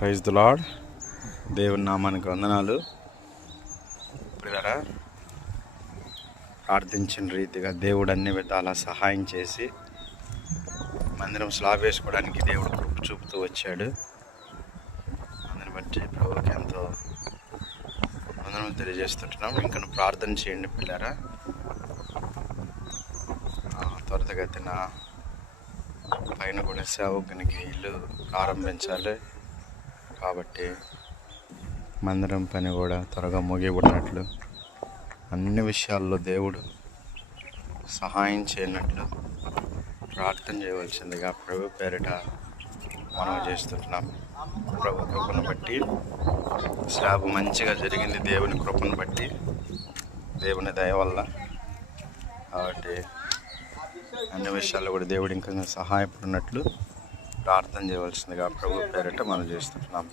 Praise the lord. దేవుని నామానికి వందనాలు. పిల్లరా, ప్రార్థించిన రీతిగా దేవుడు అన్ని విధాలా సహాయం చేసి మందిరం స్లాబ్ వేసుకోవడానికి దేవుడు కృప చూపుతూ వచ్చాడు. అందుని బట్టి ప్రభువుకి ఎంతో వందనం తెలియజేస్తుంటున్నాం. ఇంకా ప్రార్థన చేయండి పిల్లరా. త్వరితగతిన పైన కూడా సేవకునికి ఇల్లు ప్రారంభించాలి కాబట్టి మందిరం పని కూడా త్వరగా ముగియబడినట్లు, అన్ని విషయాల్లో దేవుడు సహాయం చేయనట్లు ప్రార్థన చేయవలసిందిగా ప్రభు పేరిట మనం చేస్తుంటున్నాం. ప్రభు కృపను బట్టి స్లాబ్ మంచిగా జరిగింది, దేవుని కృపను బట్టి, దేవుని దయ వల్ల. కాబట్టి అన్ని విషయాల్లో కూడా దేవుడు ఇంకా సహాయపడినట్లు ప్రార్థన చేయవలసిందిగా ప్రభు పేరిట మనం చేస్తుంటున్నాం.